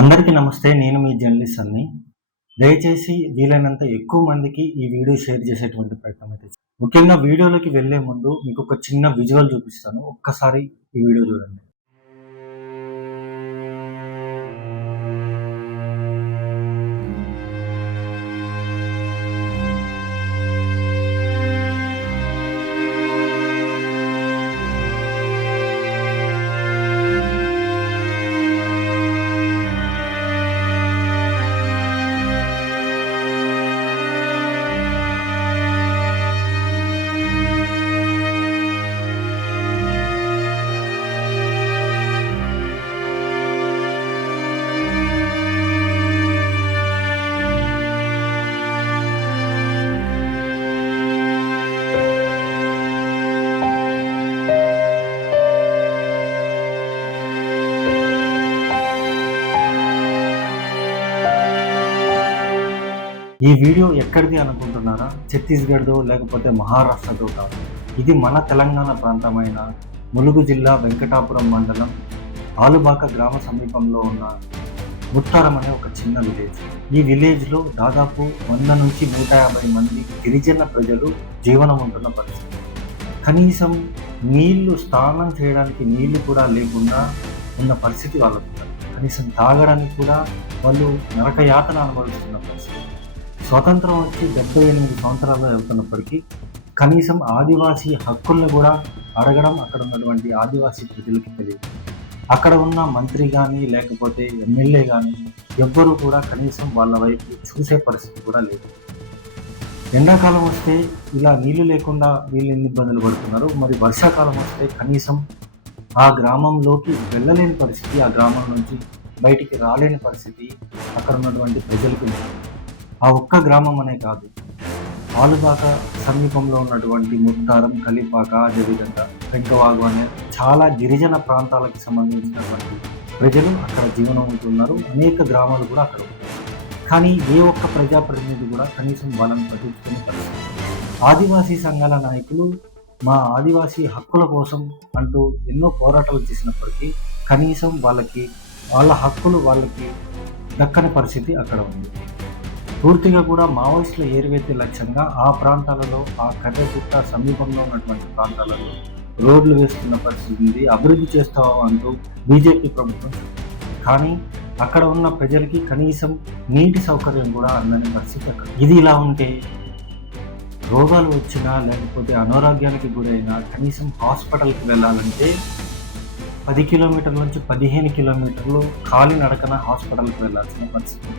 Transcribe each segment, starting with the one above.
అందరికీ నమస్తే. నేను మీ జర్నలిస్ట్ అన్ని. దయచేసి వీలైనంత ఎక్కువ మందికి ఈ వీడియో షేర్ చేసేటువంటి ప్రయత్నం అయితే ముఖ్యంగా వీడియోలోకి వెళ్ళే ముందు మీకు ఒక చిన్న విజువల్ చూపిస్తాను. ఒక్కసారి ఈ వీడియో చూడండి. ఈ వీడియో ఎక్కడిది అనుకుంటున్నారా? ఛత్తీస్గఢ్దో లేకపోతే మహారాష్ట్రదో కాదు. ఇది మన తెలంగాణ ప్రాంతమైన ములుగు జిల్లా వెంకటాపురం మండలం ఆలుబాక గ్రామ సమీపంలో ఉన్న ముత్తారం అనే ఒక చిన్న విలేజ్. ఈ విలేజ్లో దాదాపు 100 నుంచి 150 మంది గిరిజన ప్రజలు జీవనం ఉంటున్న పరిస్థితి. కనీసం స్నానం చేయడానికి నీళ్లు కూడా లేకుండా ఉన్న పరిస్థితి వాళ్ళకు. కనీసం తాగడానికి కూడా వాళ్ళు నరకయాతన అనుభవిస్తున్న పరిస్థితి. స్వతంత్రం వచ్చి 78 సంవత్సరాలు వెళ్తున్నప్పటికీ కనీసం ఆదివాసీ హక్కులను కూడా అడగడం అక్కడ ఉన్నటువంటి ఆదివాసీ ప్రజలకి తెలియదు. అక్కడ ఉన్న మంత్రి కానీ లేకపోతే ఎమ్మెల్యే కానీ ఎవ్వరూ కూడా కనీసం వాళ్ళ వైపు చూసే పరిస్థితి కూడా లేదు. ఎండాకాలం వస్తే ఇలా నీళ్లు లేకుండా వీళ్ళు ఎన్ని ఇబ్బందులు పడుతున్నారు. మరి వర్షాకాలం వస్తే కనీసం ఆ గ్రామంలోకి వెళ్ళలేని పరిస్థితి, ఆ గ్రామం నుంచి బయటికి రాలేని పరిస్థితి అక్కడ ఉన్నటువంటి ప్రజలకు లేదు. ఆ ఒక్క గ్రామం అనే కాదు, ఆలుబాక సమీపంలో ఉన్నటువంటి ముత్తారం, కలిపాక, అదేవిధంగా పెంకవాగు అనే చాలా గిరిజన ప్రాంతాలకు సంబంధించినటువంటి ప్రజలు అక్కడ జీవనం ఉంటున్నారు. అనేక గ్రామాలు కూడా అక్కడ ఉంటాయి. కానీ ఏ ఒక్క ప్రజాప్రతినిధి కూడా కనీసం వాళ్ళని పట్టించుకునే పరిస్థితి. ఆదివాసీ సంఘాల నాయకులు మా ఆదివాసీ హక్కుల కోసం అంటూ ఎన్నో పోరాటాలు చేసినప్పటికీ కనీసం వాళ్ళ హక్కులు వాళ్ళకి దక్కని పరిస్థితి అక్కడ ఉంది. పూర్తిగా కూడా మావోయిస్టుల ఏరువేతే లక్ష్యంగా ఆ ప్రాంతాలలో, ఆ కర్రెగుట్ట సమీపంలో ఉన్నటువంటి ప్రాంతాలలో రోడ్లు వేస్తున్న పరిస్థితి ఉంది. అభివృద్ధి చేస్తాం అంటూ బీజేపీ ప్రభుత్వం. కానీ అక్కడ ఉన్న ప్రజలకి కనీసం నీటి సౌకర్యం కూడా అందని పరిస్థితి అక్కడ. ఇది ఇలా ఉంటే రోగాలు వచ్చినా లేకపోతే అనారోగ్యానికి గురైనా కనీసం హాస్పిటల్కి వెళ్ళాలంటే 10 కిలోమీటర్ల నుంచి 15 కిలోమీటర్లు కాలినడకన హాస్పిటల్కి వెళ్ళాల్సిన పరిస్థితి.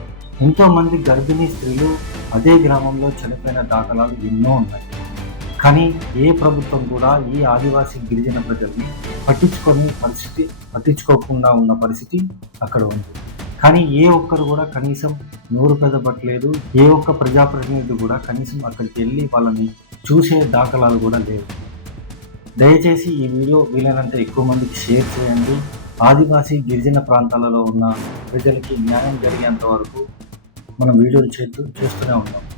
ఎంతోమంది గర్భిణీ స్త్రీలు అదే గ్రామంలో చనిపోయిన దాఖలాలు ఎన్నో ఉన్నాయి. కానీ ఏ ప్రభుత్వం కూడా ఈ ఆదివాసీ గిరిజన ప్రజల్ని పట్టించుకోకుండా ఉన్న పరిస్థితి అక్కడ ఉంది. కానీ ఏ ఒక్కరు కూడా కనీసం నోరు పెదపట్లేదు. ఏ ఒక్క ప్రజాప్రతినిధి కూడా కనీసం అక్కడికి వెళ్ళి వాళ్ళని చూసే దాఖలాలు కూడా లేవు. దయచేసి ఈ వీడియో వీలైనంత ఎక్కువ మందికి షేర్ చేయండి. ఆదివాసీ గిరిజన ప్రాంతాలలో ఉన్న ప్రజలకి న్యాయం జరిగేంత వరకు మనం వీడియోలు చేస్తూనే ఉంటాం.